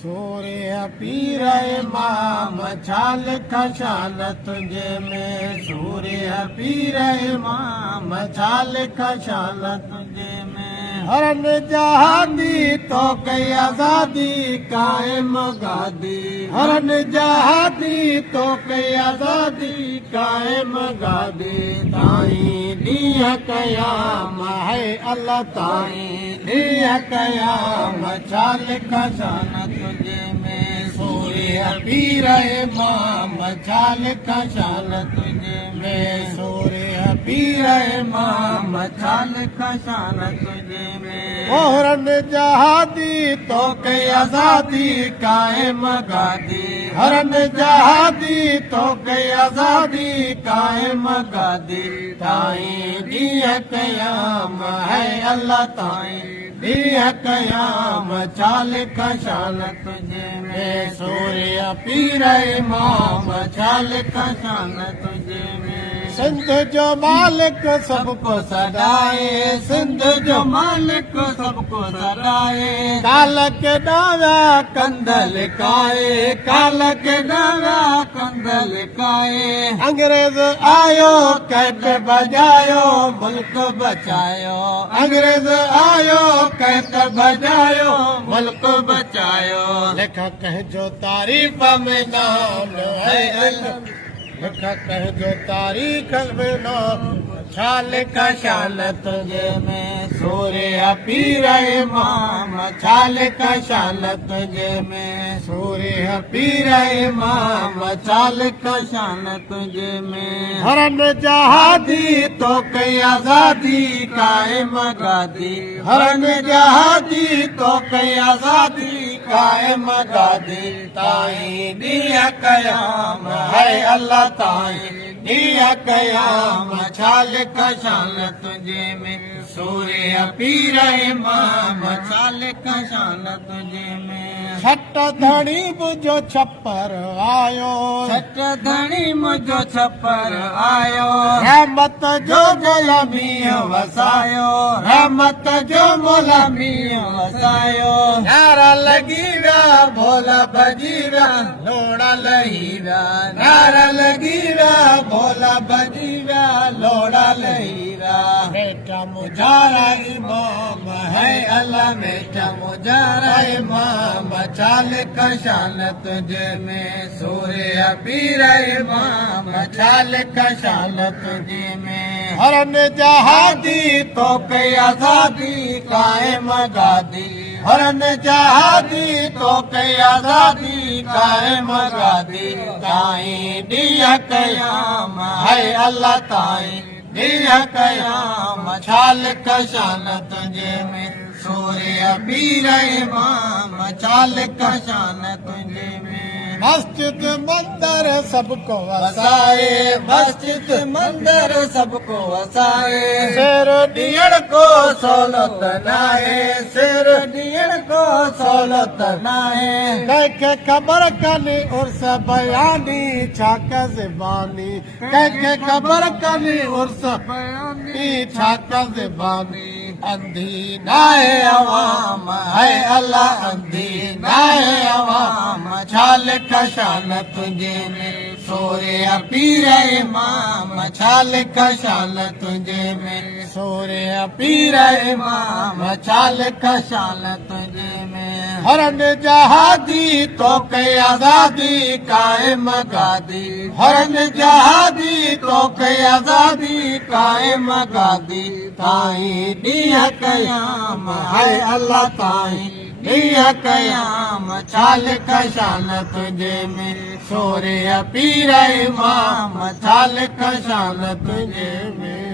सूर्य पीर इमाम छाल खशाल तुझे में, सूर्य पीर इमाम छाल खशाल तुझे में। हरन जहादी तो कई आजादी कायम गादी, हरन जहादी तो कई आजादी कायम गादी। ताई दिया कयाम है अल्लाह ताई दिया कयाम छाल खशाल तुझे में। सूर्य पीर इमाम छाल खशाल तुझे में, सूर्य पीर इमाम छाल खशाल तुझे में। ओहरन जहादी तो कई आजादी कायम गादी, हरन जहादी तो कई आजादी कायम गादी। ताई दिया कयाम है अल्लाह ताई दिया कयाम छाल खशाल तुझे में। सूर्य पीर इमाम छाल खशाल तुझे में। सिंध जो मालिक सबको सदाए, सिंध जो मालिक सबको सदाए। काल के डावा कंदल काए, काल के डावा कंदल काए। अंग्रेज आयो कैप बजायो मुल्क बचायो, अंग्रेज आयो कैप बजायो मुल्क बचायो। लिखा कह जो तारीफ में नाम है अल्लाह, लिखा कह जो तारीख में नाम छाल खशाल तुझे में। सूर्य पीर इमाम छाल खशाल तुझे में, सूर्य पीर इमाम छाल खशाल तुझे में। हरन जहादी तो कई आजादी कायम गादी, हरन जहादी तो कई आजादी कायम गादी। ताई दिया कयाम है अल्लाह ताई दिया कयाम छाल खशाल तुझे में। सूर्य पीर इमाम छाल खशाल तुझे में। छठ धनी मुझो छप्पर आयो, छठ धनी मुझो छप्पर आयो। रहमत जो गुलामी वसायो, रहमत जो गुलामी वसायो। नारा लगीरा भोला बजीरा लोड़ा लहीरा, नारा लगीरा भोला बजीरा लोड़ा लहीरा। बेटा मुजारा इमाम है अल्लाह, बेटा मुजारा इमाम छाल खशाल तुझे में। सूर्य पीर इमाम छाल खशाल तुझे में। हरन जहादी तो कई आजादी कायम गादी, हरन जहादी तो कई आजादी कायम गादी। ताई दिया कयाम है अल्लाह ताई दिया कयाम छाल खशाल तुझे में। सूर्य पीर इमाम छाल खशाल तुझे में। मस्जिद मंदिर सबको वसाए, मस्जिद मंदिर सबको वसाए। सिर दियण को सोलत नाए, सिर दियण को सोलत नाए। कैके खबर कनी उर्स बयानी छाक ज़बानी, कैके खबर कनी उर्स बयानी छाक ज़बानी। अंधी नाए अवाम है अल्लाह, अंधी नाए अवाम छाल खशाल तुझे में। सूर्य पीर इमाम छाल खशाल तुझे में, सूर्य पीर इमाम छाल खशाल तुझे में। हरन जहादी तो कई आजादी कायम गादी, हरन जहादी तो कई आजादी कायम गादी। ताई दिया कयाम है अल्लाह ताई दिया कयाम छाल खशाल तुझे में। सूर्य पीर इमाम छाल खशाल तुझे में।